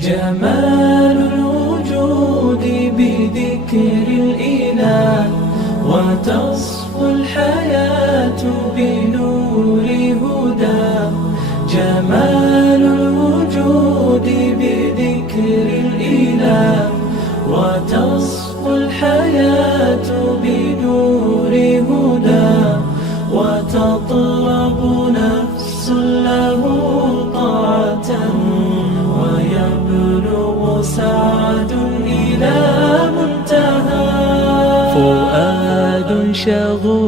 جمال الوجود بذكر الإله، وتصفو الحياة بنور هداه. جمال الوجود بذكر الإله، وتصفو الحياة بنور هداه. وتطلب نفس له طاعة، ويبلغ سعد إلى منتهى. فؤاد شغوف